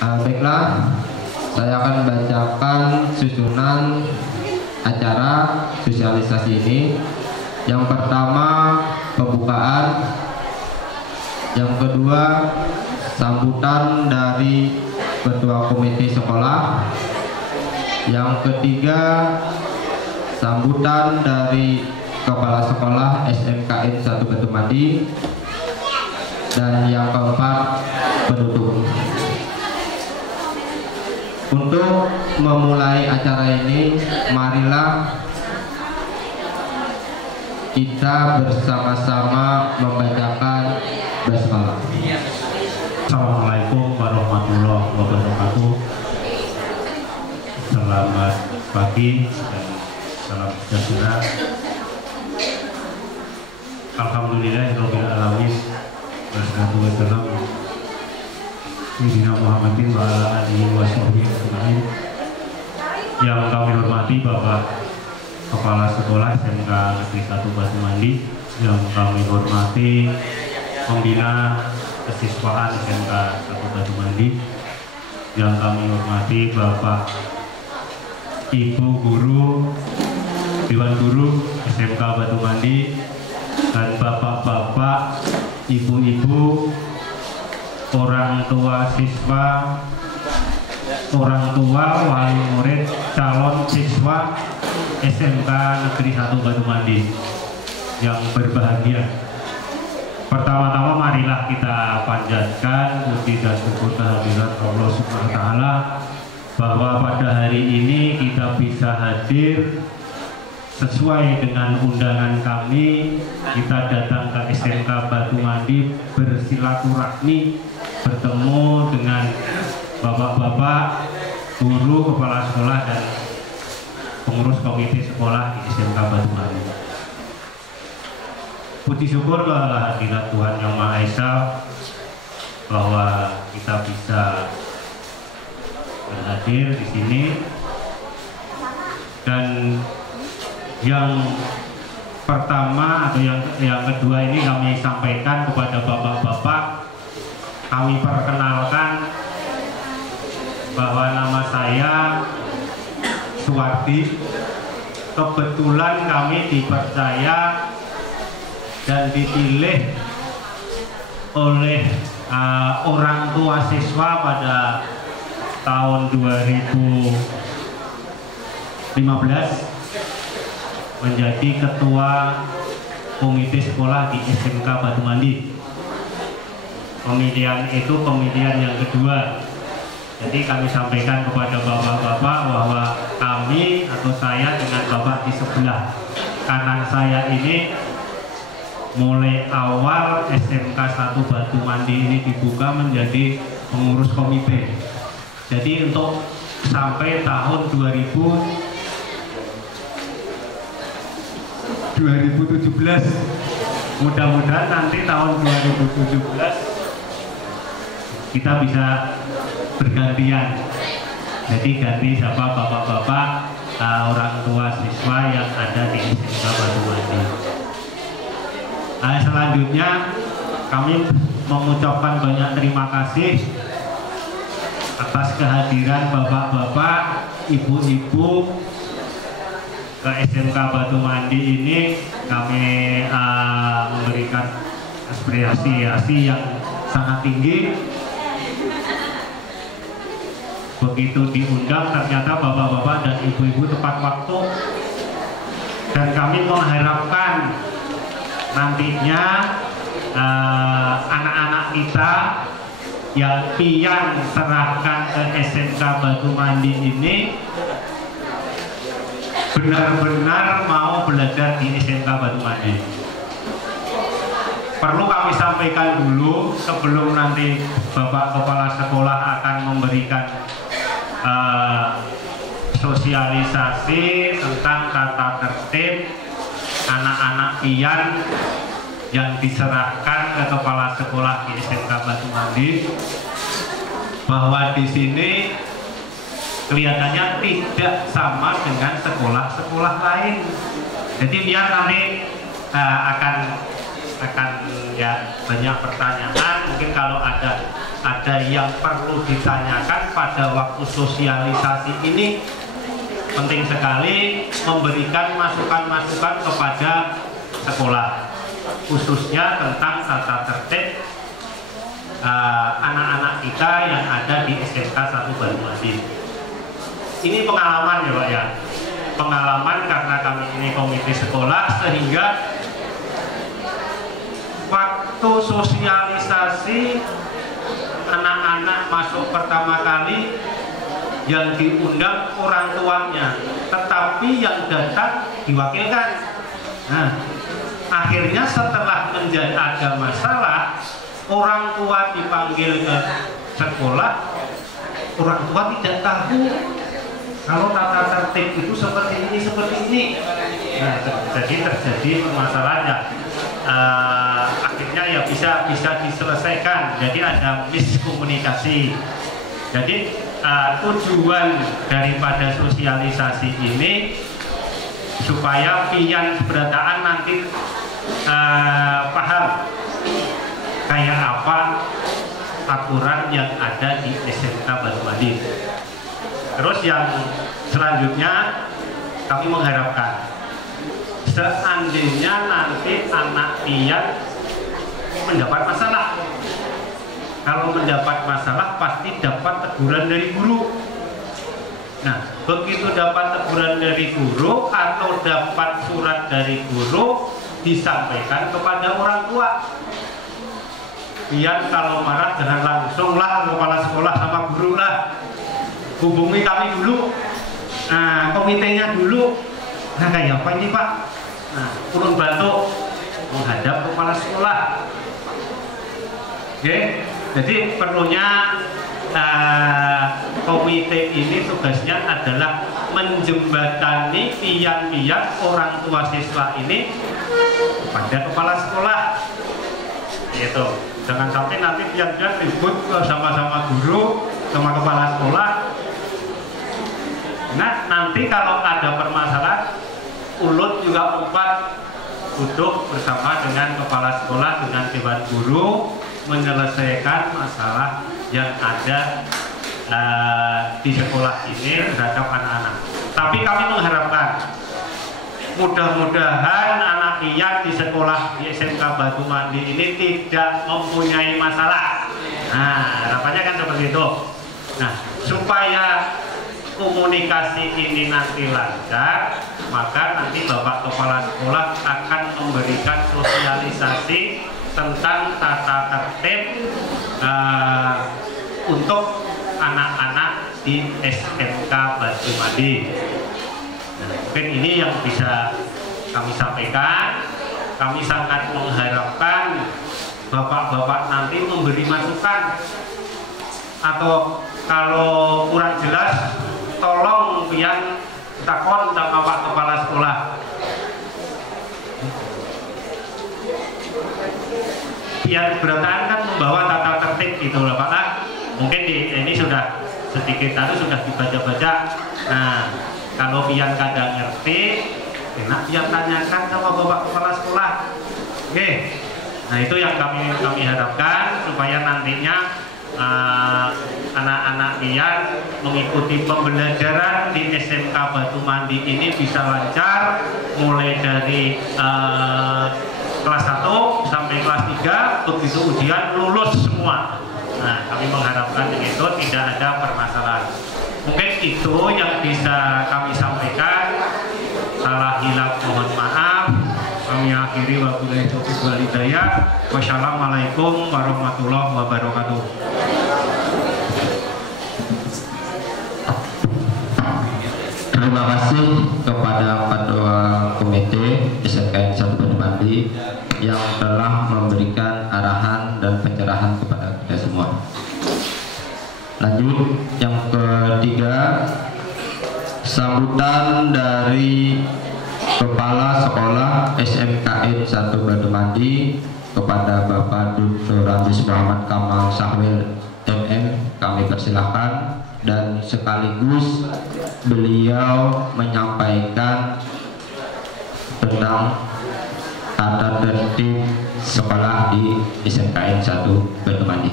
Baiklah, saya akan membacakan susunan acara sosialisasi ini. Yang pertama, pembukaan. Yang kedua, sambutan dari Ketua Komite Sekolah. Yang ketiga, sambutan dari Kepala Sekolah SMKN 1 Batumandi. Dan yang keempat, penutup. Untuk memulai acara ini, marilah kita bersama-sama membacakan basmalah. Assalamualaikum warahmatullahi wabarakatuh. Selamat pagi dan salam sejahtera. Alhamdulillahirabbil alamin. Wassalatu wassalamu Sayyidina Muhammadin wa ala alihi wa sahbihi ajma'in. Yang kami hormati Bapak Kepala Sekolah SMK Negeri 1 Batumandi, yang kami hormati Pembina Kesiswaan SMK 1 Batumandi, yang kami hormati Bapak Ibu Guru Dewan Guru SMK Batumandi, dan bapak-bapak, ibu-ibu, orang tua siswa, orang tua, wali murid, calon siswa SMK Negeri 1 Batumandi yang berbahagia. Pertama-tama marilah kita panjatkan puji dan syukur kehadirat Allah Subhanahu wa taala bahwa pada hari ini kita bisa hadir sesuai dengan undangan kami. Kita datang ke SMK Batumandi bersilaturahmi, bertemu dengan bapak-bapak, guru, kepala sekolah, dan pengurus komite sekolah di SMK Batumandi. Puji syukur kehadirat Tuhan Yang Maha Esa bahwa kita bisa berhadir di sini. Dan yang pertama atau yang kedua ini kami sampaikan kepada bapak-bapak, kami perkenalkan bahwa nama saya Suwardi. Kebetulan kami dipercaya dan dipilih oleh orang tua siswa pada tahun 2015 menjadi ketua komite sekolah di SMK Batumandi. Pemilihan itu pemilihan yang kedua. Jadi kami sampaikan kepada bapak-bapak bahwa kami atau saya dengan bapak di sebelah kanan saya ini mulai awal SMK 1 Batumandi ini dibuka menjadi pengurus komite. Jadi untuk sampai tahun 2017 mudah-mudahan nanti tahun 2017 kita bisa bergantian. Jadi ganti siapa bapak-bapak orang tua siswa yang ada di SMK Batumandi. Selanjutnya kami mengucapkan banyak terima kasih atas kehadiran bapak-bapak, ibu-ibu ke SMK Batumandi ini. Kami memberikan apresiasi yang sangat tinggi. Begitu diundang ternyata bapak-bapak dan ibu-ibu tepat waktu, dan kami mengharapkan nantinya anak-anak kita yang pian serahkan ke SMK Batumandi ini benar-benar mau belajar di SMK Batumandi. Perlu kami sampaikan dulu sebelum nanti Bapak Kepala Sekolah akan memberikan sosialisasi tentang tata tertib anak-anak pian yang diserahkan ke Kepala Sekolah di SMK Batumandi, bahwa di sini kelihatannya tidak sama dengan sekolah-sekolah lain. Jadi biar nanti akan akan ya banyak pertanyaan. Mungkin kalau ada yang perlu ditanyakan pada waktu sosialisasi ini, penting sekali memberikan masukan-masukan kepada sekolah, khususnya tentang tata tertib anak-anak kita yang ada di SMK 1 Banyuwangi. Ini pengalaman ya Pak ya, pengalaman karena kami ini komite sekolah, sehingga waktu sosialisasi anak-anak masuk pertama kali yang diundang orang tuanya, tetapi yang datang diwakilkan. Nah, akhirnya setelah ada masalah, orang tua dipanggil ke sekolah, orang tua tidak tahu kalau tata tertib itu seperti ini. Nah, jadi terjadi permasalahannya. Akhirnya ya bisa diselesaikan. Jadi ada miskomunikasi. Jadi tujuan daripada sosialisasi ini supaya pian seberataan nanti paham kayak apa aturan yang ada di SMK Banyuwangi. Terus yang selanjutnya kami mengharapkan seandainya nanti anak pian mendapat masalah, kalau mendapat masalah pasti dapat teguran dari guru. Nah, begitu dapat teguran dari guru atau dapat surat dari guru, disampaikan kepada orang tua. Biar kalau marah jangan langsung lah kepala sekolah sama guru lah, hubungi kami dulu, nah komitenya dulu. Nah kayak apa ini Pak? Nah, turun bantu menghadap kepala sekolah. Oke, jadi perlunya komite ini tugasnya adalah menjembatani pian-pian orang tua siswa ini pada kepala sekolah. Gitu. Jangan sampai nanti pian-pian ribut sama-sama guru, sama kepala sekolah. Nah, nanti kalau ada permasalahan, ulut juga empat duduk bersama dengan kepala sekolah, dengan dewan guru, menyelesaikan masalah yang ada di sekolah ini terhadap anak-anak. Tapi kami mengharapkan mudah-mudahan anak pian di sekolah di SMK Banyuwangi ini tidak mempunyai masalah. Nah, harapannya kan seperti itu. Nah, supaya komunikasi ini nanti lancar, maka nanti Bapak Kepala Sekolah akan memberikan sosialisasi tentang tata tertib untuk anak-anak di SMK Banyuwangi. Nah, mungkin ini yang bisa kami sampaikan. Kami sangat mengharapkan Bapak-bapak nanti memberi masukan, atau kalau kurang jelas tolong pian takon sama Pak Kepala Sekolah. Pian berataan kan membawa tata tertib gitu loh Pak. Mungkin ini sudah sedikit sudah dibaca-baca. Nah, kalau pian kadang ngerti, enak pian tanyakan sama Bapak Kepala Sekolah. Oke. Nah, itu yang kami harapkan supaya nantinya anak-anak pian mengikuti pembelajaran di SMK Banyuwangi ini bisa lancar, mulai dari kelas 1 sampai kelas 3, begitu ujian lulus semua. Nah, kami mengharapkan itu tidak ada permasalahan. Mungkin itu yang bisa kami sampaikan. Salah hilaf mohon maaf. Kami akhiri wabillahi taufiq wal hidayah. Wassalamualaikum warahmatullahi wabarakatuh. Terima kasih kepada Ketua Komite SMK 1 Banyuwangi yang telah memberikan arahan dan pencerahan kepada kita semua. Lanjut yang ketiga, sambutan dari Kepala Sekolah SMKN 1 Banyuwangi kepada Bapak Dr. Andes Muhammad Kamal Sahwil MM, kami persilahkan, dan sekaligus beliau menyampaikan tentang tata tertib sekolah di SMKN 1 Banyuwangi.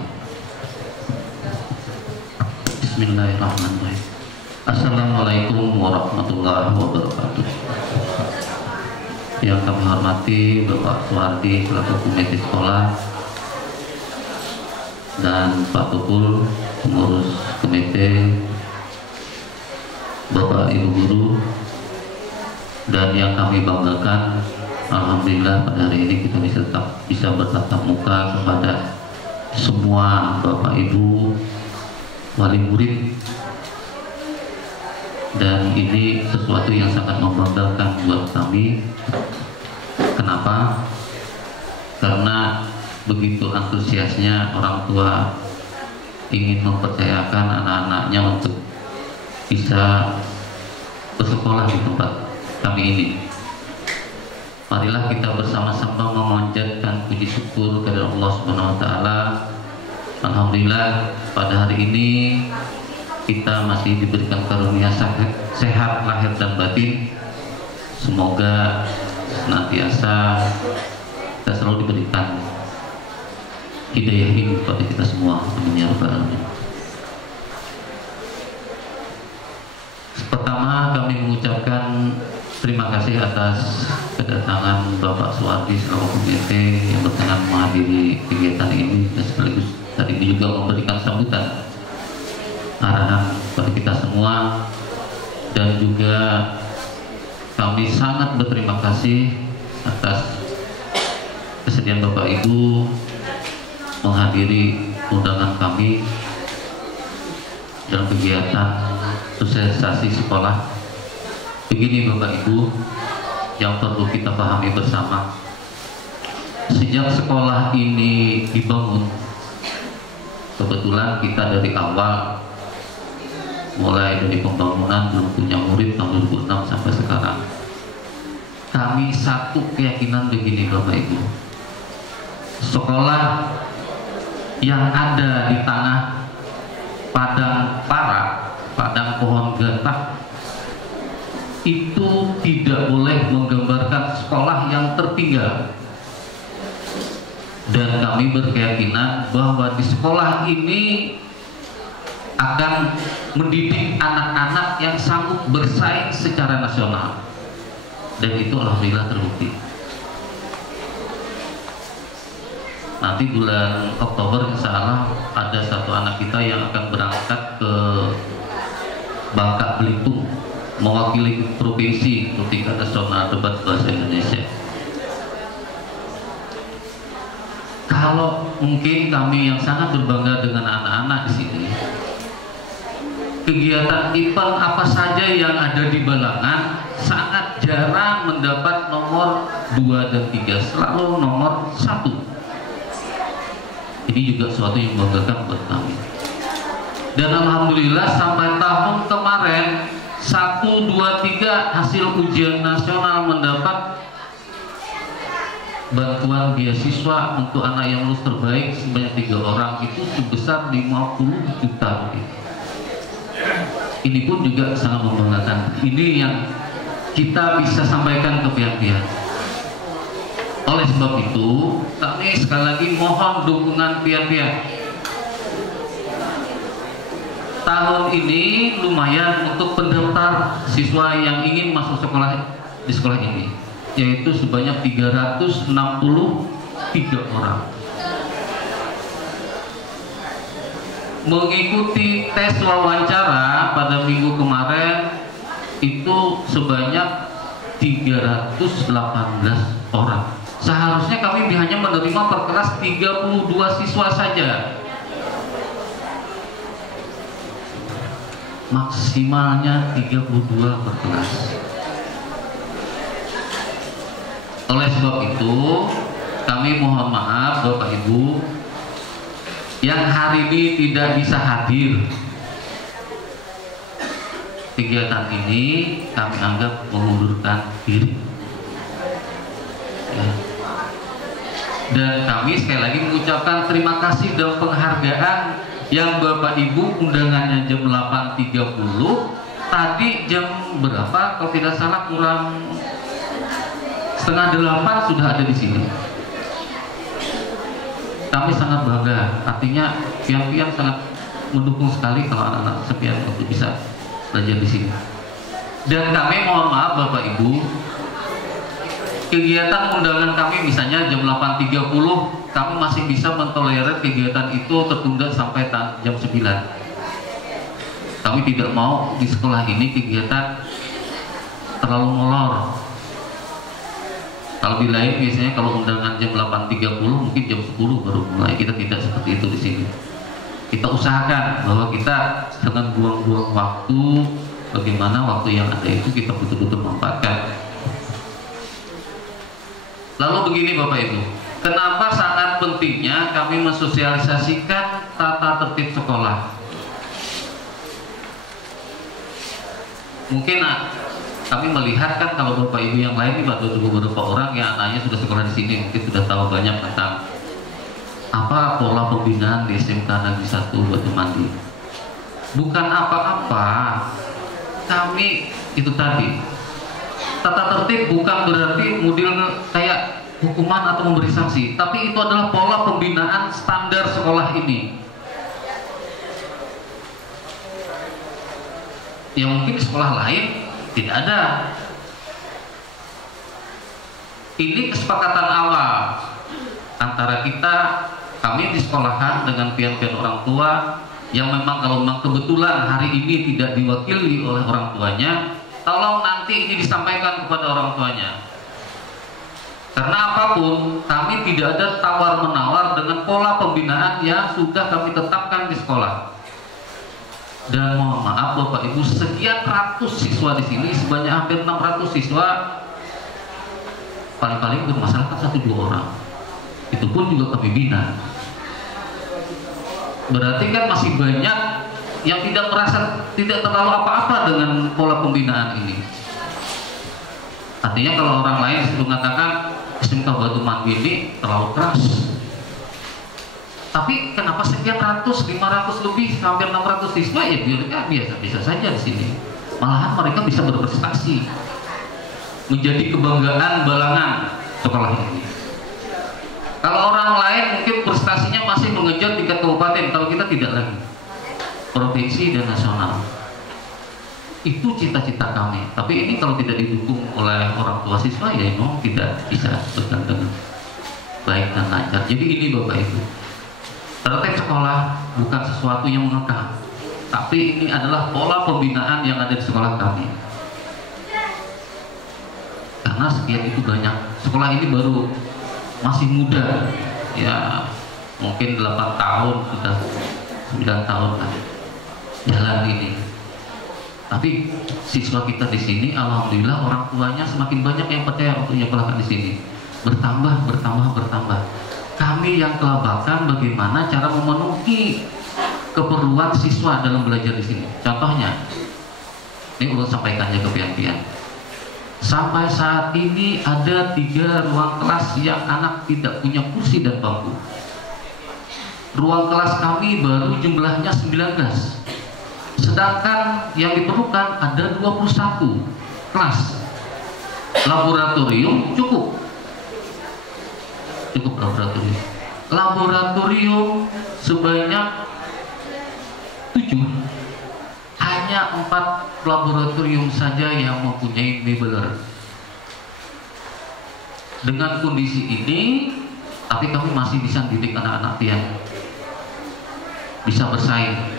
Bismillahirrahmanirrahim. Assalamualaikum warahmatullahi wabarakatuh. Yang kami hormati Bapak Suwardi selaku komite sekolah dan Pak Tukul pengurus komite, Bapak Ibu guru, dan yang kami banggakan, alhamdulillah pada hari ini kita bisa bertatap muka kepada semua Bapak Ibu wali murid, dan ini sesuatu yang sangat membanggakan buat kami. Kenapa? Karena begitu antusiasnya orang tua ingin mempercayakan anak-anaknya untuk bisa bersekolah di tempat kami ini. Marilah kita bersama-sama memanjatkan puji syukur kepada Allah Subhanahu wa taala. Alhamdulillah pada hari ini kita masih diberikan karunia sehat lahir dan batin. Semoga senantiasa kita selalu diberikan hidayah ini kepada kita semua. Amin ya rabbal alamin. Pertama kami mengucapkan terima kasih atas kedatangan Bapak Suwardi selaku komite yang berkenan menghadiri kegiatan ini, dan sekaligus tadi juga memberikan sambutan arahan kepada kita semua. Dan juga kami sangat berterima kasih atas kesediaan Bapak Ibu menghadiri undangan kami dalam kegiatan sosialisasi sekolah. Begini Bapak Ibu, yang perlu kita pahami bersama, sejak sekolah ini dibangun, kebetulan kita dari awal mulai dari pembangunan belum punya murid tahun 2006 sampai sekarang, kami satu keyakinan begini Bapak Ibu, sekolah yang ada di tanah padang para, padang pohon gatah, itu tidak boleh menggambarkan sekolah yang tertinggal. Dan kami berkeyakinan bahwa di sekolah ini akan mendidik anak-anak yang sanggup bersaing secara nasional, dan itu alhamdulillah terbukti. Nanti bulan Oktober insya Allah ada satu anak kita yang akan berangkat ke Bangka Belitung mewakili provinsi untuk tingkat nasional debat bahasa Indonesia. Kalau mungkin kami yang sangat berbangga dengan anak-anak di sini, kegiatan event apa saja yang ada di Balangan sangat jarang mendapat nomor 2 dan 3, selalu nomor 1. Ini juga suatu yang membanggakan buat kami. Dan alhamdulillah sampai tahun kemarin 1, 2, 3 hasil ujian nasional mendapat bantuan beasiswa untuk anak yang lulus terbaik sebanyak 3 orang, itu sebesar 50 juta rupiah. Ini pun juga sangat membanggakan. Ini yang kita bisa sampaikan ke pihak-pihak. Oleh sebab itu, kami sekali lagi mohon dukungan pihak-pihak. Tahun ini lumayan untuk pendaftar siswa yang ingin masuk sekolah di sekolah ini, yaitu sebanyak 363 orang. Mengikuti tes wawancara pada minggu kemarin itu sebanyak 318 orang. Seharusnya kami hanya menerima per kelas 32 siswa saja. Maksimalnya 32 per kelas. Oleh sebab itu, kami mohon maaf Bapak Ibu yang hari ini tidak bisa hadir. Kegiatan ini kami anggap mengundurkan diri. Ya. Dan kami sekali lagi mengucapkan terima kasih dan penghargaan yang Bapak Ibu undangannya jam 8.30, tadi jam berapa kalau tidak salah kurang 7:30 sudah ada di sini. Kami sangat bangga, artinya pian-pian sangat mendukung sekali kalau anak-anak sepian untuk bisa belajar di sini. Dan kami mohon maaf Bapak Ibu, kegiatan undangan kami misalnya jam 8.30, kami masih bisa mentolerir kegiatan itu tertunda sampai jam 9. Kami tidak mau di sekolah ini kegiatan terlalu molor. Kalau di lain biasanya kalau undangan jam 8.30 mungkin jam 10 baru mulai. Kita tidak seperti itu di sini. Kita usahakan bahwa kita jangan buang-buang waktu. Bagaimana waktu yang ada itu kita betul-betul manfaatkan. Lalu begini Bapak Ibu, kenapa sangat pentingnya kami mensosialisasikan tata tertib sekolah? Mungkin kami melihat kan kalau Bapak Ibu yang lain ini ada beberapa orang yang anaknya sudah sekolah di sini, mungkin sudah tahu banyak tentang apa pola pembinaan di SMK Negeri 1 Batu Mandi. Bukan apa-apa, kami itu tadi tata tertib bukan berarti model kayak hukuman atau memberi sanksi, tapi itu adalah pola pembinaan standar sekolah ini. Yang mungkin di sekolah lain tidak ada. Ini kesepakatan awal antara kami di sekolahan dengan pihak-pihak orang tua yang memang kalau memang kebetulan hari ini tidak diwakili oleh orang tuanya, tolong nanti ini disampaikan kepada orang tuanya. Karena apapun, kami tidak ada tawar-menawar dengan pola pembinaan yang sudah kami tetapkan di sekolah. Dan mohon maaf Bapak Ibu, sekian ratus siswa di sini, sebanyak hampir 600 siswa, paling-paling bermasalah kan 1-2 orang. Itu pun juga kami bina. Berarti kan masih banyak yang tidak merasa tidak terlalu apa-apa dengan pola pembinaan ini. Artinya kalau orang lain mengatakan SMK Batu Mandi ini terlalu keras. Tapi kenapa sekian ratus, 500 lebih, hampir 600 siswa ya biasa-biasa saja di sini. Malahan mereka bisa berprestasi, menjadi kebanggaan balangan sekolah ini. Kalau orang lain mungkin prestasinya masih mengejar tingkat kabupaten, kalau kita tidak lagi, provinsi dan nasional. Itu cita-cita kami. Tapi ini kalau tidak didukung oleh orang tua siswa ya memang tidak bisa berjalan dengan baik dan lancar. Jadi ini Bapak Ibu, tertib sekolah bukan sesuatu yang mengekang, tapi ini adalah pola pembinaan yang ada di sekolah kami. Karena sekian itu banyak. Sekolah ini baru masih muda, ya mungkin 8 tahun sudah 9 tahun kan jalan ini. Tapi siswa kita di sini, alhamdulillah orang tuanya semakin banyak yang percaya untuk nyekolahkan di sini. Bertambah. Kami yang kelabakan bagaimana cara memenuhi keperluan siswa dalam belajar di sini. Contohnya, ini ulun sampaikannya ke pian-pian. Sampai saat ini ada 3 ruang kelas yang anak tidak punya kursi dan bangku. Ruang kelas kami baru jumlahnya 19. Sedangkan yang diperlukan ada 21 kelas. Laboratorium cukup laboratorium sebanyak 7, hanya 4 laboratorium saja yang mempunyai mebeler. Dengan kondisi ini, tapi kami masih bisa didik anak-anak yang bisa bersaing.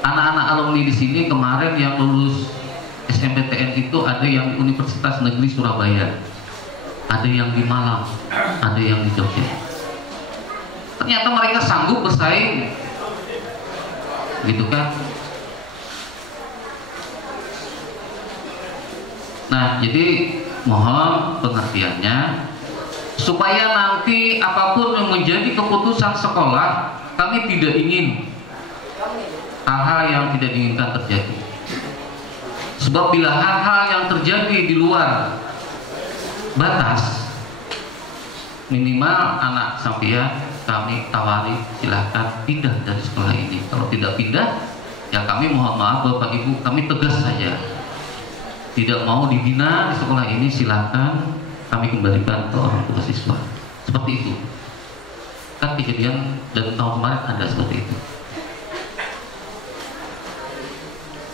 Anak-anak alumni di sini kemarin yang lulus SMPTN itu ada yang di Universitas Negeri Surabaya, ada yang di Malang, ada yang di Jogja. Ternyata mereka sanggup bersaing, gitu kan? Nah, jadi mohon pengertiannya supaya nanti apapun yang menjadi keputusan sekolah, kami tidak ingin hal-hal yang tidak diinginkan terjadi. Sebab bila hal-hal yang terjadi di luar batas, minimal anak sampean kami tawari silahkan pindah dari sekolah ini. Kalau tidak pindah, ya kami mohon maaf Bapak Ibu, kami tegas saja. tidak mau dibina di sekolah ini, silakan kami kembalikan ke orang tua siswa. Seperti itu. Kan kejadian dan tahun kemarin ada seperti itu.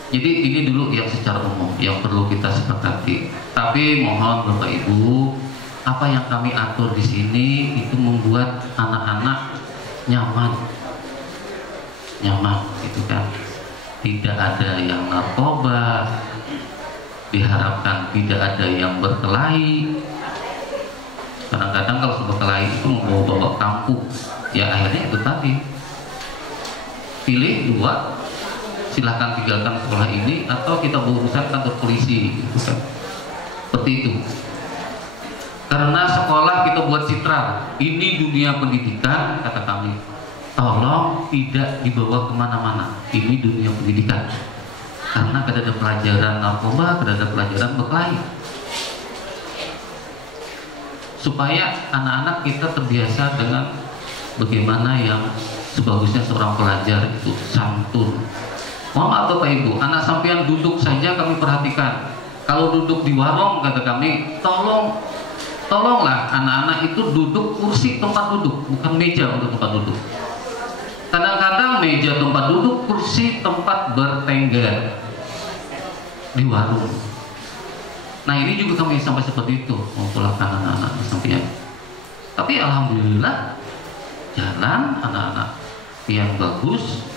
Jadi ini dulu yang secara umum yang perlu kita sepakati. Tapi mohon Bapak Ibu, apa yang kami atur di sini itu membuat anak-anak nyaman, gitu kan. Tidak ada yang narkoba, diharapkan tidak ada yang berkelahi. Kadang-kadang kalau berkelahi itu membawa kampung, ya akhirnya itu tadi. Pilih dua, silahkan tinggalkan sekolah ini atau kita berurusan kantor polisi, gitu kan. Seperti itu. Karena sekolah kita buat citra, ini dunia pendidikan, kata kami. Tolong tidak dibawa kemana-mana. Ini dunia pendidikan. Karena ada pelajaran narkoba, ada pelajaran berkelahi. Supaya anak-anak kita terbiasa dengan bagaimana yang sebagusnya seorang pelajar itu santun. Mohon maaf Bapak Ibu, anak sampean duduk saja kami perhatikan. Kalau duduk di warung, kata kami, tolonglah anak-anak itu duduk kursi tempat duduk, bukan meja untuk tempat duduk. Kadang-kadang meja tempat duduk, kursi tempat bertengger di warung. Nah ini juga kami sampai seperti itu, memperlakukan anak-anak sampean. Tapi alhamdulillah jalan anak-anak yang bagus.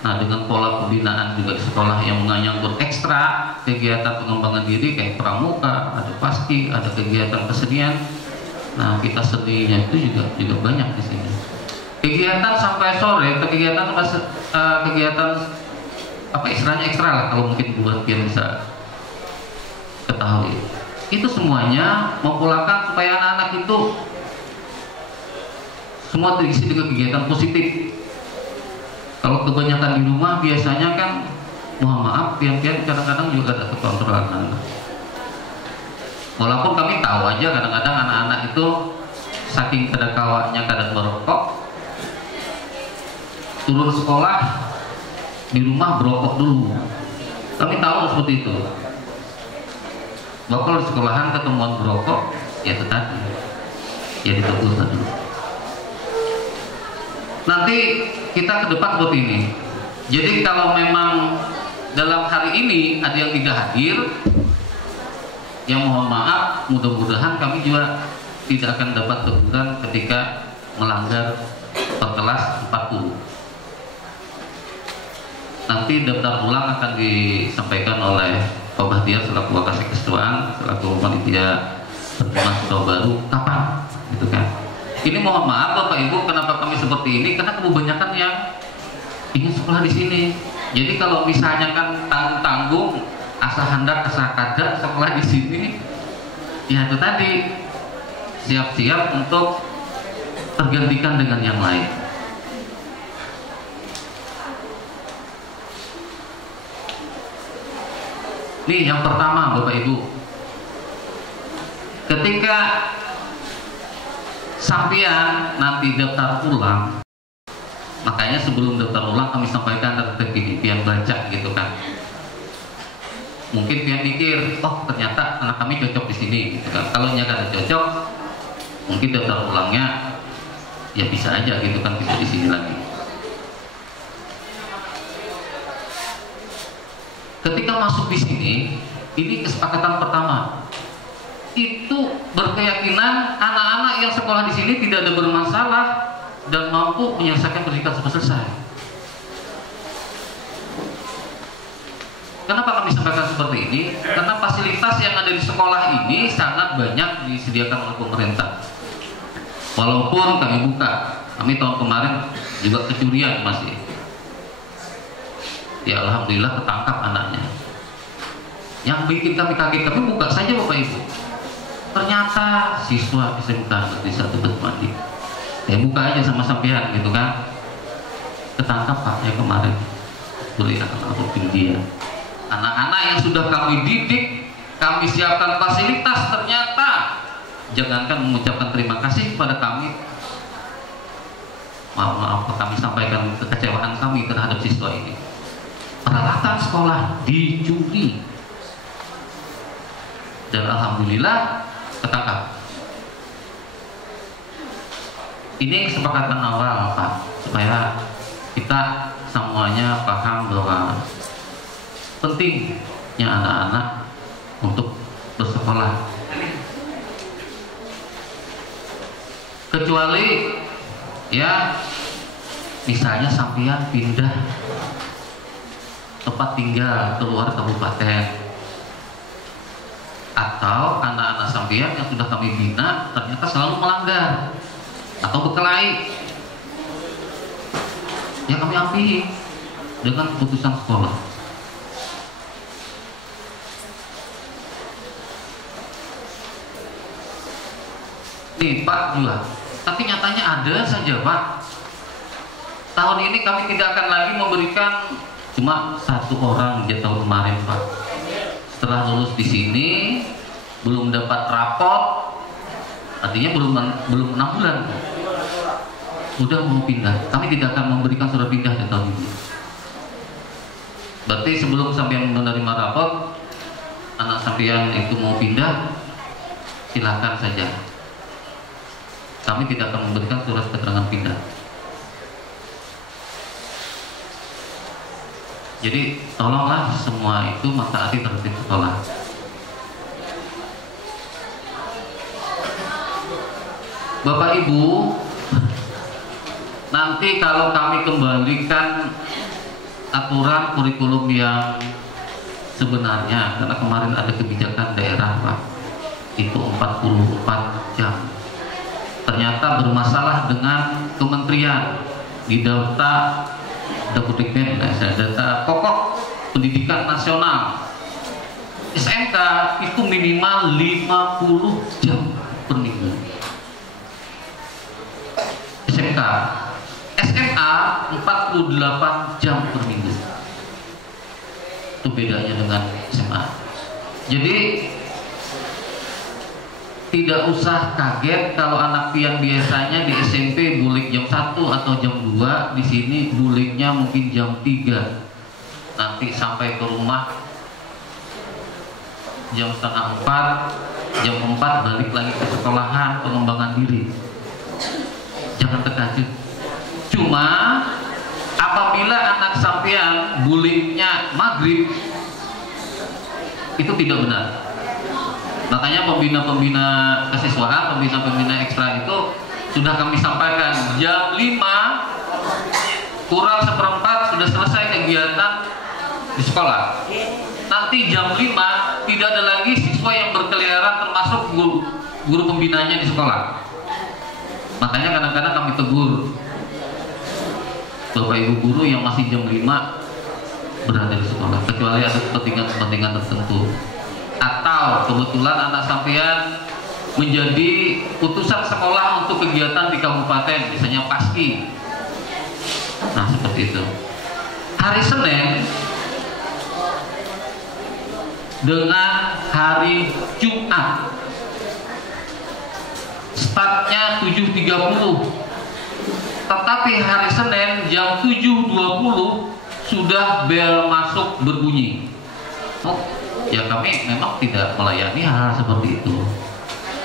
Nah dengan pola pembinaan juga di sekolah yang menyangkut ekstra kegiatan pengembangan diri kayak pramuka, ada paski, ada kegiatan kesenian. Nah kita seninya itu juga banyak di sini. Kegiatan sampai sore, kegiatan apa istilahnya ekstra lah kalau mungkin buat biar bisa ketahui. Itu semuanya mempolakan supaya anak-anak itu semua terisi dengan kegiatan positif. Kalau kebanyakan di rumah biasanya kan, mohon maaf, pian-pian kadang-kadang juga ada kekontrol anak-anak. Walaupun kami tahu aja kadang-kadang anak-anak itu saking kedekawanya kadang merokok, turun sekolah di rumah berokok dulu. Kami tahu seperti itu. Bahwa kalau di sekolahan ketemuan berokok, ya itu tadi, ya ditegur dulu. Nanti kita ke depan seperti ini. Jadi kalau memang dalam hari ini ada yang tidak hadir, yang mohon maaf, mudah-mudahan kami juga tidak akan dapat teguran ketika melanggar per kelas 40. Nanti daftar ulang akan disampaikan oleh Pak Bahtiar selaku Wakasek Kesetuaan, selaku panitia pertemuan siswa baru kapan, gitu kan? Ini mohon maaf Bapak Ibu, kenapa kami seperti ini? Karena kebanyakan yang ingin sekolah di sini. Jadi kalau misalnya kan tanggung-tanggung, asa hendak, asa kada sekolah di sini, ya itu tadi siap-siap untuk tergantikan dengan yang lain. Nih yang pertama Bapak Ibu, ketika sampean nanti daftar ulang, makanya sebelum daftar ulang kami sampaikan tentang gini, biar baca gitu kan. Mungkin biar mikir, oh ternyata anak kami cocok di sini gitu kan. Kalau nyata cocok, mungkin daftar ulangnya ya bisa aja gitu kan, bisa di sini lagi. Ketika masuk di sini, ini kesepakatan pertama. Itu berkeyakinan anak-anak yang sekolah di sini tidak ada bermasalah dan mampu menyelesaikan pendidikan sampai selesai. Kenapa kami sampaikan seperti ini? Karena fasilitas yang ada di sekolah ini sangat banyak disediakan oleh pemerintah. Walaupun kami buka, kami tahun kemarin juga kecurian masih. Ya alhamdulillah ketangkap anaknya. Yang bikin kami kaget, kami buka saja Bapak Ibu. Ternyata siswa SMK Negeri 1 Betumadi. Ya buka aja sama sampean gitu kan. Ketangkap Pak yang kemarin. Boleh anak-anak dia. Anak-anak yang sudah kami didik, kami siapkan fasilitas, ternyata jangankan mengucapkan terima kasih kepada kami. Maaf kami sampaikan kekecewaan kami terhadap siswa ini. Peralatan sekolah dicuri. dan alhamdulillah ketangkap. Ini kesepakatan awal Pak, supaya kita semuanya paham bahwa pentingnya anak-anak untuk bersekolah. Kecuali ya misalnya sampean pindah tempat tinggal keluar kabupaten, atau anak-anak sampean yang sudah kami bina ternyata selalu melanggar atau berkelahi, ya kami ampiri dengan keputusan sekolah. Nih Pak juga, tapi nyatanya ada saja Pak. Tahun ini kami tidak akan lagi memberikan cuma 1 orang di tahun kemarin Pak. Setelah lulus di sini belum dapat rapot, artinya belum 6 bulan. Udah mau pindah, kami tidak akan memberikan surat pindah di tahun ini. Berarti sebelum sampean menerima rapot, anak sampean itu mau pindah, silakan saja. Kami tidak akan memberikan surat keterangan pindah. Jadi tolonglah semua itu mentaati tertib sekolah. Bapak Ibu, nanti kalau kami kembalikan aturan kurikulum yang sebenarnya, karena kemarin ada kebijakan daerah Pak, itu 44 jam. Ternyata bermasalah dengan kementerian di data pokok pendidikan nasional. SMK itu minimal 50 jam per minggu. SMK, SMA 48 jam per minggu. Itu bedanya dengan SMA. Jadi tidak usah kaget kalau anak pian biasanya di SMP bulik jam 1 atau jam 2, di sini buliknya mungkin jam 3. Nanti sampai ke rumah jam setengah 4, jam 4 balik lagi ke sekolahan pengembangan diri. Jangan terkejut. Cuma apabila anak sampean buliknya maghrib, itu tidak benar. Makanya pembina-pembina kesiswaan, pembina-pembina ekstra itu sudah kami sampaikan jam 5 kurang seperempat sudah selesai kegiatan di sekolah. Nanti jam 5 tidak ada lagi siswa yang berkeliaran termasuk guru pembinanya di sekolah. Makanya kadang-kadang kami tegur Bapak Ibu guru yang masih jam 5 berada di sekolah, kecuali ada kepentingan tertentu. Atau kebetulan anak sampean menjadi utusan sekolah untuk kegiatan di kabupaten, misalnya paski. Nah seperti itu. Hari Senin dengan hari Jumat startnya 7.30, tetapi hari Senin jam 7.20 sudah bel masuk berbunyi. Ya kami memang tidak melayani hal seperti itu.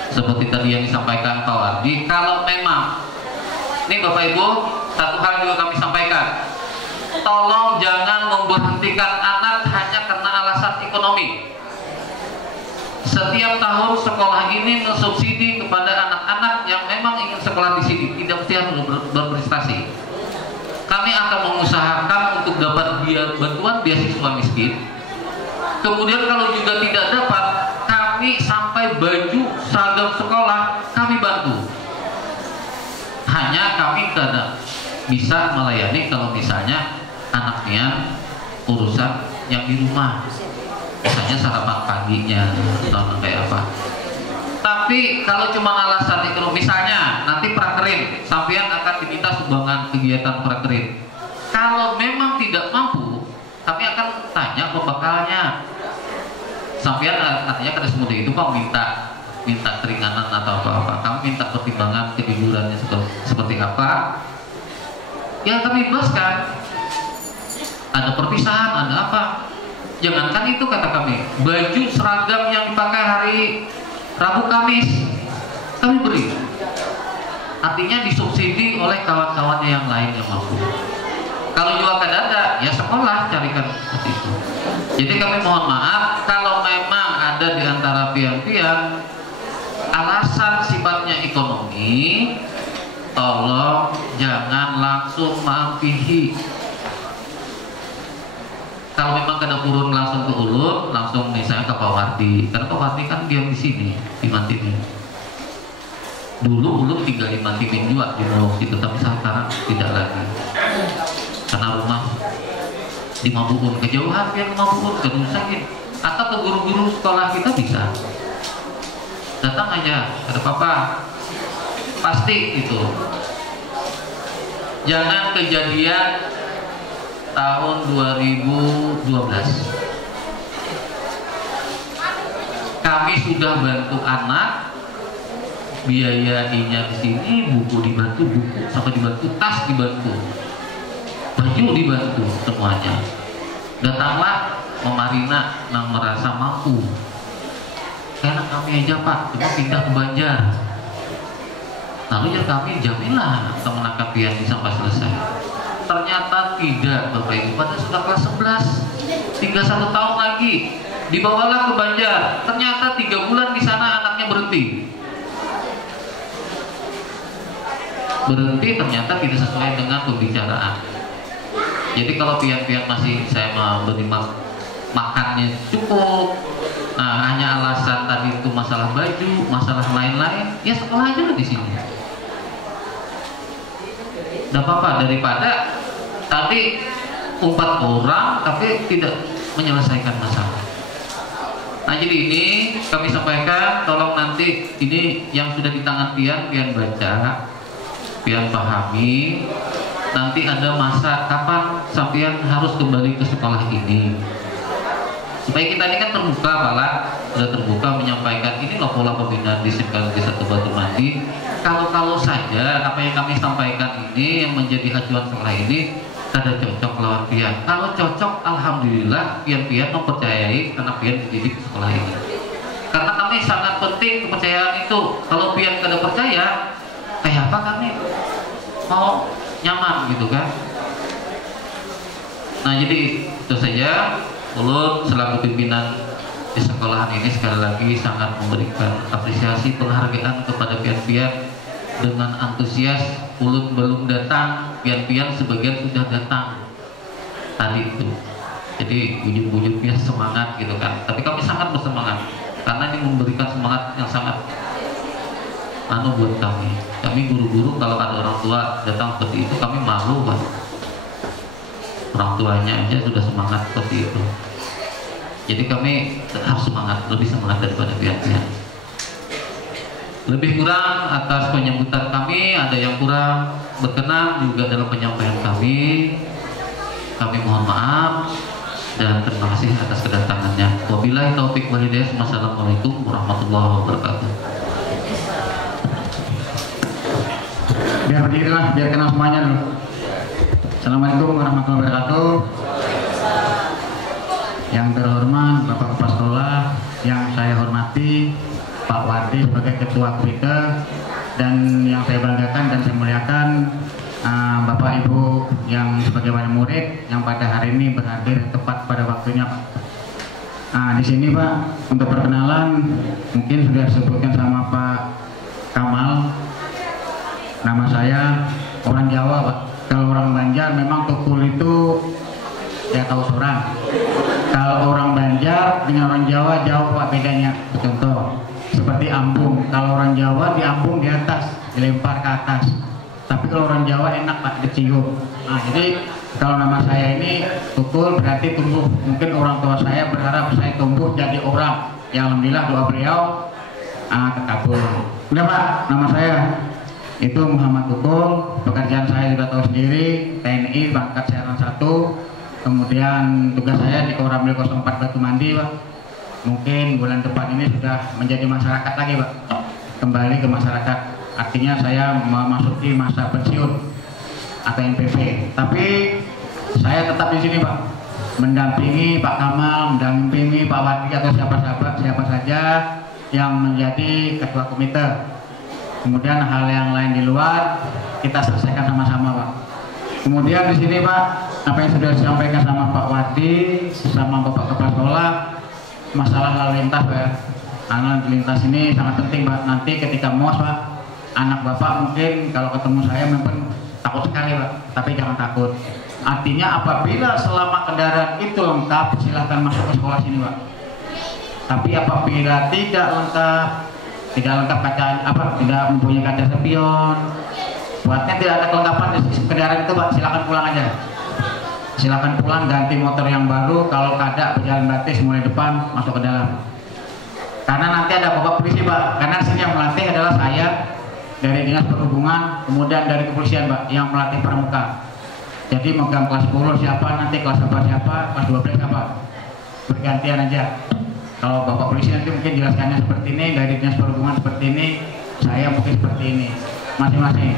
Seperti tadi yang disampaikan Pak Wardi, kalau memang ini Bapak Ibu, satu hal juga kami sampaikan, tolong jangan memberhentikan anak hanya karena alasan ekonomi. Setiap tahun sekolah ini mensubsidi kepada anak-anak yang memang ingin sekolah di sini, tidak mesti harus berprestasi. Kami akan mengusahakan untuk dapat bantuan beasiswa miskin. Kemudian kalau juga tidak dapat, kami sampai baju seragam sekolah kami bantu. Hanya kami tidak bisa melayani kalau misalnya anaknya urusan yang di rumah, misalnya sarapan paginya atau kayak apa. Tapi kalau cuma alasan ekonomi, misalnya nanti prakerin, sampean akan diminta sumbangan kegiatan prakerin. Kalau memang tidak mampu, kami akan tanya pembakalnya. Sampean artinya kada semudah itu Pak minta keringanan atau apa-apa. Kami minta pertimbangan kejujurannya seperti apa. Ya kami bebaskan. Ada perpisahan, ada apa. Jangankan itu kata kami, baju seragam yang dipakai hari hari Rabu Kamis kami beri. Artinya disubsidi oleh kawan-kawannya yang lain yang mampu. Kalau juga kan ada, ya sekolah carikan seperti itu. Jadi kami mohon maaf kalau memang ada di antara pian-pian alasan sifatnya ekonomi, tolong jangan langsung maampihi. Kalau memang kena turun langsung ke Ulun, langsung misalnya ke Pak Wardi, karena Pak Wardi kan diam di sini di Mantini. Dulu Ulun tinggal di Mantini juga di Mulung situ, tapi sekarang tidak lagi. Karena rumah di Mabukun, kejauhan biar ke Mabukun, ke Nusakin, atau ke guru-guru sekolah kita bisa. Datang aja, ada apa-apa, pasti itu. Jangan kejadian tahun 2012. Kami sudah bantu anak, biayainya di sini, buku dibantu, buku sampai dibantu, tas dibantu, baju dibantu, semuanya. Datanglah Memarina yang merasa mampu. Karena kami aja Pak, cuma pindah ke Banjar. Lalu ya kami jaminlah menangkap piani sampai selesai. Ternyata tidak, Bapak Ibu, pada sudah kelas 11, tinggal 1 tahun lagi, dibawalah ke Banjar. Ternyata 3 bulan di sana anaknya berhenti. Berhenti ternyata tidak sesuai dengan pembicaraan. Jadi kalau pian-pian masih saya memberi makannya cukup, nah hanya alasan tadi itu masalah baju, masalah lain-lain, ya sekolah aja di sini. Tidak apa-apa daripada tadi 4 orang tapi tidak menyelesaikan masalah. Nah jadi ini kami sampaikan, tolong nanti ini yang sudah di tangan pian baca, pian pahami. Nanti ada masa kapan sampian harus kembali ke sekolah ini. Supaya kita ini kan terbuka, Pak, sudah terbuka menyampaikan ini loh pola pembinaan disiplin di satu Batu Mandi. Kalau saja apa yang kami sampaikan ini yang menjadi acuan sekolah ini ada cocok lawan pian. Kalau cocok, alhamdulillah pian-pian mempercayai anak pian dididik di sekolah ini. Karena kami sangat penting kepercayaan itu. Kalau pian tidak percaya, kayak apa kami mau nyaman gitu kan? Nah jadi itu saja. Ulun selaku pimpinan di sekolahan ini sekali lagi sangat memberikan apresiasi penghargaan kepada pian-pian dengan antusias. Ulun belum datang, pian-pian sebagian sudah datang tadi itu. Jadi bujuk-bujuknya semangat gitu kan. Tapi kami sangat bersemangat karena ini memberikan semangat yang sangat buat kami. Kami guru-guru kalau ada orang tua datang seperti itu kami malu Pak. Orang tuanya aja sudah semangat seperti itu. Jadi kami harus semangat, lebih semangat daripada pian-pian. Lebih kurang atas penyambutan kami, ada yang kurang berkenan juga dalam penyampaian kami. Kami mohon maaf dan terima kasih atas kedatangannya. Wabillahi taufik wal hidayah. Wassalamualaikum warahmatullahi wabarakatuh. Biar berdirilah, biar kenal semuanya dulu. Assalamualaikum warahmatullahi wabarakatuh. Yang terhormat Bapak Kepala Sekolah, yang saya hormati Pak Wardi sebagai Ketua Komite, dan yang saya banggakan dan saya muliakan Bapak Ibu yang sebagai wali murid yang pada hari ini berhadir tepat pada waktunya Pak. Di sini Pak, untuk perkenalan mungkin sudah disebutkan sama Pak Kamal. Nama saya orang Jawa Pak. Kalau orang Banjar memang tukul itu ya tahu seorang. Kalau orang Banjar dengan orang Jawa jauh Pak bedanya. Contoh seperti ambung. Kalau orang Jawa di ambung di atas, dilempar ke atas. Tapi kalau orang Jawa enak Pak dicium. Nah jadi kalau nama saya ini tukul berarti tumbuh. Mungkin orang tua saya berharap saya tumbuh jadi orang. Ya alhamdulillah doa beliau terkabul. Udah Pak, nama saya itu Muhammad Tukul. Pekerjaan saya juga tahu sendiri, TNI pangkat Serang 1. Kemudian tugas saya di Koramil 04 Batu Mandi Pak. Mungkin bulan depan ini sudah menjadi masyarakat lagi Pak, kembali ke masyarakat. Artinya saya memasuki masa pensiun atau NPP. Tapi saya tetap di sini Pak, mendampingi Pak Kamal, mendampingi Pak Wadi atau siapa saja yang menjadi ketua komite. Kemudian hal yang lain di luar kita selesaikan sama-sama, Pak. Kemudian di sini, Pak, apa yang sudah disampaikan sama Pak Wadi, sama Bapak Kepala Sekolah, masalah lalu lintas, Pak. Lalu lintas ini sangat penting, Pak. Nanti ketika MOS, Pak, anak Bapak mungkin kalau ketemu saya mungkin takut sekali, Pak. Tapi jangan takut. Artinya apabila selama kendaraan itu lengkap, silahkan masuk ke sekolah sini, Pak. Tapi apabila tidak lengkap kaca, tidak mempunyai kaca spion, buatnya tidak ada kelengkapan di kendaraan itu, Pak, silahkan pulang aja. Silahkan pulang, ganti motor yang baru. Kalau kada berjalan batis mulai depan masuk ke dalam. Karena nanti ada Bapak polisi, Pak. Karena sini yang melatih adalah saya dari Dinas Perhubungan, kemudian dari kepolisian, Pak, yang melatih pramuka. Jadi megang kelas 10 siapa, nanti kelas 4 siapa, kelas 12 siapa. Bergantian aja. Kalau Bapak polisi nanti mungkin jelaskannya seperti ini, dari Dinas Perhubungan seperti ini, saya mungkin seperti ini. Masing-masing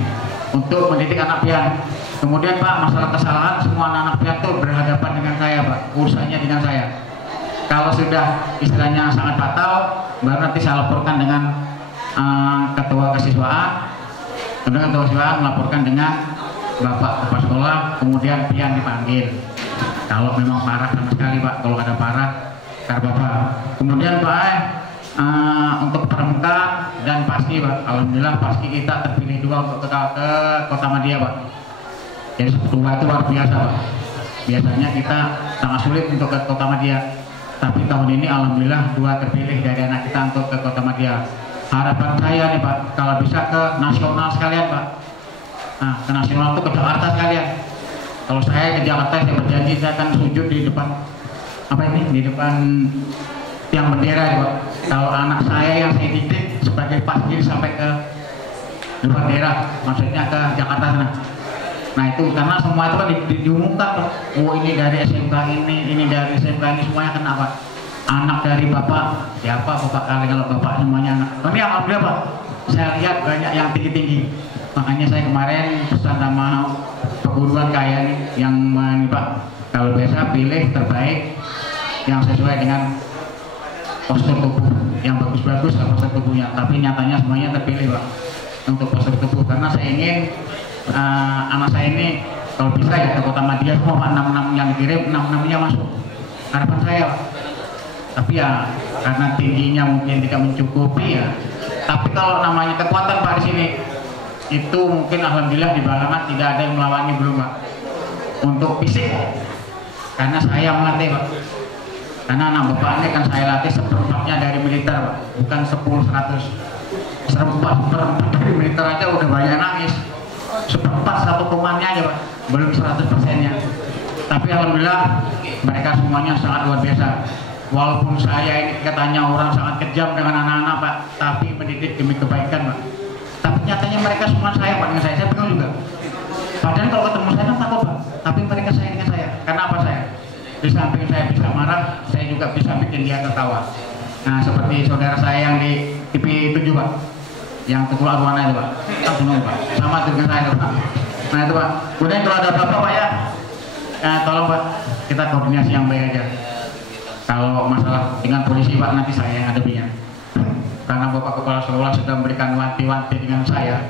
untuk mendidik anak pian. Kemudian, Pak, masalah kesalahan semua anak pian itu berhadapan dengan saya, Pak, urusannya dengan saya. Kalau sudah istilahnya sangat fatal, baru nanti saya laporkan dengan ketua kesiswaan. Kemudian ketua kesiswaan melaporkan dengan Bapak Kepala Sekolah, kemudian pian dipanggil. Kalau memang parah sama sekali, Pak, kalau ada parah karena Bapak. Kemudian, Pak, untuk pramuka dan paski, Pak, alhamdulillah paski kita terpilih 2 untuk ke Kota Madia, Pak. Jadi 2 itu luar biasa, Pak. Biasanya kita sangat sulit untuk ke Kota Madia, tapi tahun ini alhamdulillah 2 terpilih dari anak kita untuk ke Kota Madia. Harapan saya nih, Pak, kalau bisa ke nasional sekalian, Pak. Nah, ke nasional itu ke Jakarta sekalian. Kalau saya ke Jakarta, saya berjanji saya akan sujud di depan di depan tiang bendera, ya, Pak. Kalau anak saya yang saya didik sebagai paskir sampai ke depan daerah, maksudnya ke Jakarta sana. Nah itu karena semua itu kan diumumkan, Pak. Oh, ini dari SMK ini dari SMK ini, semuanya kena, Pak. Anak dari Bapak siapa, Bapak kali, kalau Bapak semuanya anak. Tapi alhamdulillah, Pak, saya lihat banyak yang tinggi-tinggi. Makanya saya kemarin pesan sama perguruan kaya nih yang Pak, kalau biasa pilih terbaik yang sesuai dengan postur tubuh yang bagus-bagus lah postur tubuhnya, tapi nyatanya semuanya terpilih, Pak, untuk postur tubuh. Karena saya ingin anak saya ini kalau bisa ya ke Kota Madia semua, Pak, 6 yang dikirim 6-6-nya masuk. Harapan saya, Pak. Tapi ya karena tingginya mungkin tidak mencukupi ya. Tapi kalau namanya kekuatan, Pak, di sini itu mungkin alhamdulillah di Balangan tidak ada yang melawangi belum, Pak. Untuk fisik, karena saya mengerti, Pak. Karena anak Bapak ini kan saya latih seperempatnya dari militer, Pak. Bukan 10-100. Seperempat dari militer aja udah banyak nangis. Seperempat 1 komannya aja, Pak. Belum 100%-nya. Tapi alhamdulillah mereka semuanya sangat luar biasa. Walaupun saya ini katanya orang sangat kejam dengan anak-anak, Pak, tapi mendidik demi kebaikan, Pak. Tapi nyatanya mereka semua saya, Pak, dengan saya bingung juga. Padahal kalau ketemu saya kan takut, Pak. Tapi mereka saya dengan saya. Karena apa saya? Di samping saya bisa marah, saya juga bisa bikin dia tertawa. Nah, seperti saudara saya yang di TV 7, Pak, yang Tukul Arwana itu, Pak, kan senang, Pak, sama dengan saya, Pak. Nah itu, Pak. Kemudian kalau ada Bapak, Pak, ya, tolong, Pak, kita koordinasi yang baik aja. Kalau masalah dengan polisi, Pak, nanti saya yang hadapinya. Karena Bapak Kepala Sekolah sudah memberikan wanti-wanti dengan saya,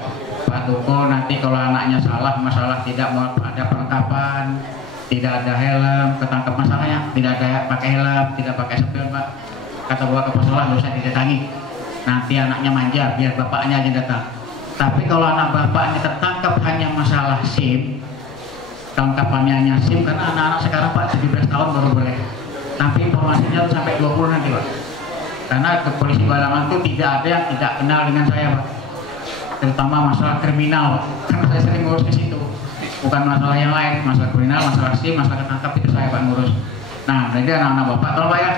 Pak Tukul, nanti kalau anaknya salah, masalah tidak mau ada perlengkapan, tidak ada helm, ketangkap masalahnya, tidak ada pakai helm, tidak pakai spion, Pak. Kata Bapak Kepala Sekolah, nggak usah didatangi. Nanti anaknya manja, biar bapaknya aja datang. Tapi kalau anak bapaknya tertangkap hanya masalah SIM, kelengkapannya hanya SIM, karena anak-anak sekarang, Pak, 17 tahun baru boleh. Tapi informasinya sampai 20 nanti, Pak. Karena ke polisi Balangan itu tidak ada yang tidak kenal dengan saya, Pak. Terutama masalah kriminal, Pak. Karena saya sering ngurus di situ. Bukan masalah yang lain, masalah kriminal, masalah SIM, masalah ketangkap itu saya, Pak, ngurus. Nah, jadi anak-anak Bapak, tolong, Pak, ya.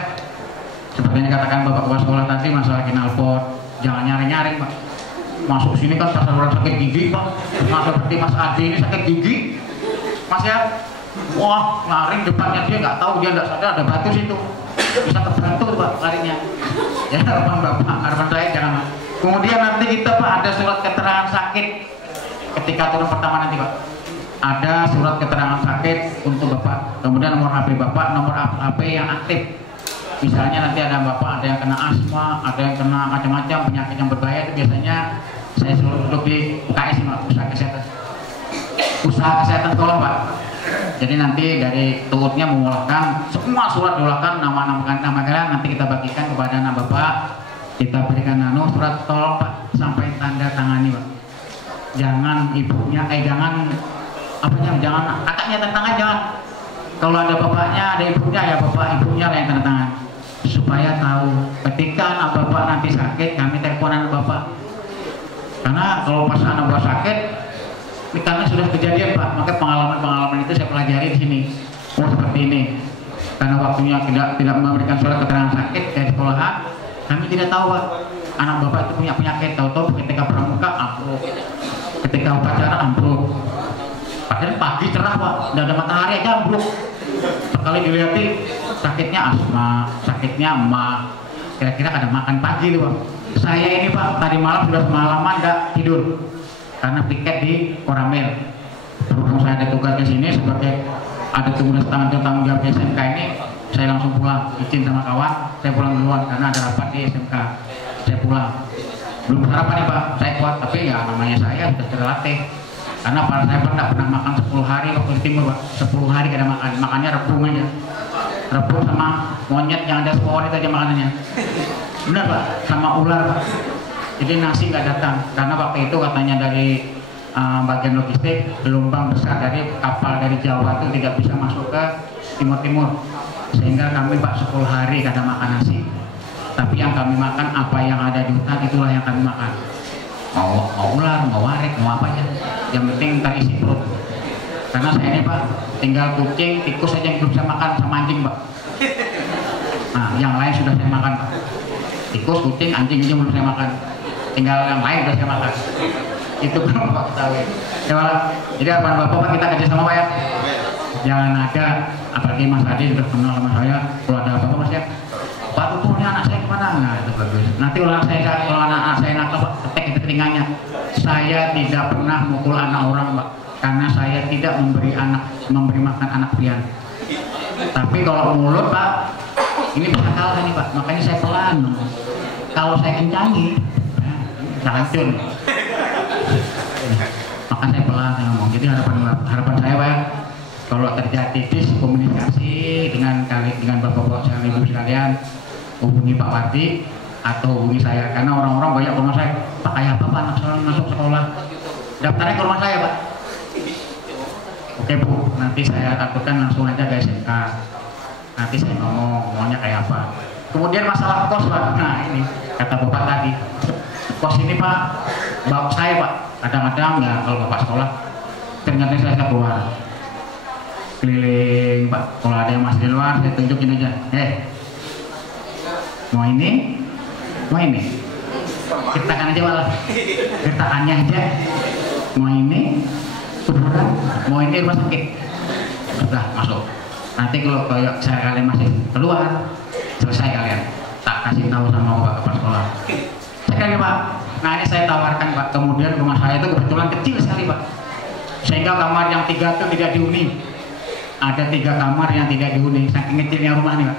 Seperti yang dikatakan Bapak Kepala Sekolah tadi, masalah knalpot, jangan nyari-nyari, Pak. Masuk sini kan pasal orang sakit gigi, Pak. Nah, seperti Mas Adi ini sakit gigi, Mas, ya. Wah, lari depannya dia nggak tahu, dia nggak sadar ada batu situ, bisa kebantu, Pak, larinya. Ya, harapan Bapak, harapan saya jangan. Kemudian nanti kita, Pak, ada surat keterangan sakit ketika turun pertama nanti, Pak. Ada surat keterangan sakit untuk Bapak. Kemudian nomor HP Bapak, nomor HP yang aktif. Misalnya nanti ada bapak, ada yang kena asma, ada yang kena macam-macam penyakit yang berbahaya, itu biasanya saya suruh duduk di UKS, Pak, usaha kesehatan sekolah, Pak. Jadi nanti dari tuutnya memulangkan semua surat, diulangkan nama kalian, nanti kita bagikan kepada anak bapak, kita berikan surat, tolong Pak sampai tanda tangani, Pak. Jangan ibunya, jangan kakaknya tanda tangan, jangan. Kalau ada bapaknya, ada ibunya, ya bapak ibunya lah yang tanda tangan, supaya tahu ketika anak bapak nanti sakit, kami telepon anak bapak. Karena kalau pas anak bapak sakit, karena sudah kejadian, Pak, maka pengalaman itu saya pelajari di sini. Oh, seperti ini. Karena waktunya tidak memberikan surat keterangan sakit dari sekolahan, kami tidak tahu, Pak. Anak bapak itu punya penyakit, tahu-tahu ketika pramuka ambruk, ketika upacara ambruk. Padahal pagi cerah, Pak, tidak ada matahari aja ambruk. Sekali dilihatin sakitnya asma, sakitnya emak, kira-kira ada makan pagi nih, Pak. Saya ini, Pak, tadi malam sudah semalaman nggak tidur karena piket di Koramil. Berhubung saya ada tugas di sini sebagai ada tugas tanggung jawab SMK ini, saya langsung pulang, izin sama kawan, saya pulang duluan karena ada rapat di SMK. Saya pulang, belum sarapan nih, Pak, saya kuat, tapi ya namanya saya sudah terlatih. Karena saya pernah makan 10 hari waktu di timur, Pak. 10 hari gak ada makan, makannya rebung aja. Rebung sama monyet yang ada spawn itu aja makanannya. Benar, Pak, sama ular, Pak. Jadi nasi nggak datang karena waktu itu katanya dari bagian logistik gelombang besar dari kapal dari Jawa itu tidak bisa masuk ke timur-timur, sehingga kami, Pak, 10 hari gak ada makan nasi. Tapi yang kami makan apa yang ada di hutan, itulah yang kami makan. Mau ular, mau warik, mau apa aja, yang penting terisi perut. Karena saya ini, Pak, tinggal kucing, tikus saja yang belum bisa makan, sama anjing, Pak. Nah, yang lain sudah saya makan, Pak. Tikus, kucing, anjing ini belum saya makan. Tinggal yang lain sudah saya makan. Itu belum Pak ketahui. Ya, Pak. Jadi harapan Bapak, kita kerja sama, Pak, ya. Jangan ada, apalagi Mas Adi sudah kenal sama saya. Kalau ada apa-apa, Mas, ya, Pak, tuturnya anak saya kemana? Nah, itu bagus. Nanti kalau anak saya nakal, Pak, ketek itu telinganya. Saya tidak pernah mukul anak orang, Pak, karena saya tidak memberi makan anak pian. Tapi kalau mulut, Pak, ini bisa kalah nih, Pak. Makanya saya pelan. Kalau saya kencangi, hancur. Maka saya pelan, saya ngomong. Jadi harapan saya, Pak, kalau terjadi diskomunikasi dengan bapak-bapak sekalian, ibu sekalian, hubungi Pak Wati atau hubungi saya, karena orang-orang banyak ke rumah saya, Pak, kayak apa, Pak, anak saya masuk sekolah, daftarnya ke rumah saya, Pak. Oke, Bu, nanti saya takutkan langsung aja ke SMK, nanti saya ngomong maunya kayak apa. Kemudian masalah kos, Pak. Nah, ini kata Bapak tadi, kos ini, Pak, bapak saya, Pak, kadang-kadang ya kalau Bapak sekolah ternyata saya keluar keliling, Pak. Kalau ada yang masih di luar, saya tunjukin aja, mau ini, ceritakan aja, malah ceritakannya aja, mau ini kuburan, mau ini rumah sakit, sudah masuk. Nanti kalau kayak saya kalian masih keluar, selesai kalian, tak kasih tahu sama Bapak Kepala Sekolah. Sekali, Pak. Nah, ini saya tawarkan, Pak. Kemudian rumah saya itu kebetulan kecil sekali, Pak, sehingga kamar yang 3 itu tidak dihuni. Ada 3 kamar yang tidak dihuni, saking kecilnya rumah nih, Pak.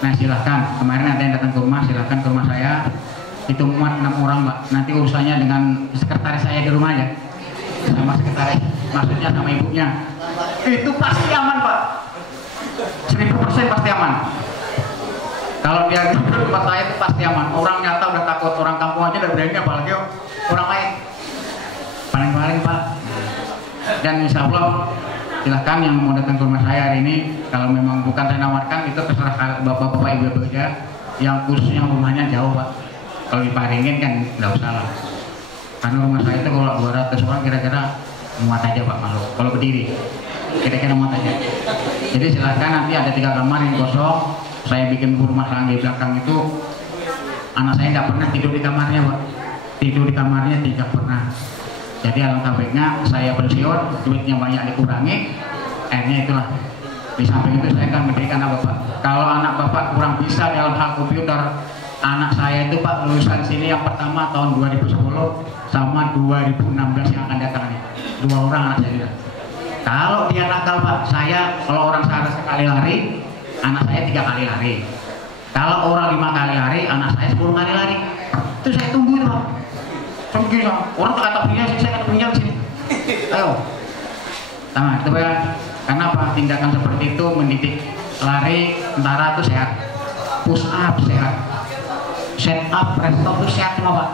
Nah, silahkan, kemarin ada yang datang ke rumah, silahkan ke rumah saya. Itu muat 6 orang, Pak. Nanti urusannya dengan sekretaris saya di rumah aja, sama sekretaris, maksudnya sama ibunya. Itu pasti aman, Pak. 1000% pasti aman. Kalau dia di tempat saya itu pasti aman. Orang nyata udah takut, orang kampung aja udah berani, apalagi orang lain. Paling-paling, Pak. Dan insya Allah, silahkan yang mau datang ke rumah saya hari ini, kalau memang bukan saya nawarkan, itu terserah bapak-bapak, ibu-ibu aja. Yang khususnya rumahnya jauh, Pak. Kalau diparingin kan nggak usah lah. Karena rumah saya itu kalau 200 orang kira-kira muat aja, Pak, malu. Kalau berdiri, kira-kira muat aja. Jadi silahkan, nanti ada 3 kamar yang kosong. Saya bikin rumah di belakang itu, anak saya nggak pernah tidur di kamarnya, Pak. Tidur di kamarnya tidak pernah. Jadi alangkah baiknya saya pensiun, duitnya banyak dikurangi, akhirnya itulah. Di samping itu saya akan mendidik anak Bapak. Kalau anak Bapak kurang bisa dalam hal komputer, anak saya itu, Pak, lulusan sini yang pertama tahun 2010 sama 2016 yang akan datang nih. 2 orang anak saya. Kalau dia nakal, Pak, saya kalau orang saya sekali lari, anak saya 3 kali lari. Kalau orang 5 kali lari, anak saya 10 kali lari. Itu saya tunggu itu Pak. Saya begini Pak, orang tak kata punya sini, saya kata punya sini. Ayo. Sama, itu Pak. Karena apa? Tindakan seperti itu mendidik lari tentara itu sehat. Push up sehat. Set up, rest up itu sehat semua Pak.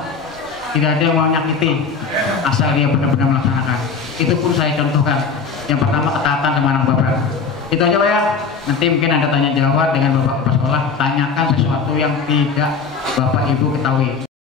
Tidak ada yang mau nyakiti asal dia benar-benar melaksanakan. Itu pun saya contohkan. Yang pertama ketaatan sama anak bapak. Itu aja Pak ya. Nanti mungkin ada tanya jawab dengan bapak kepala sekolah. Tanyakan sesuatu yang tidak bapak ibu ketahui.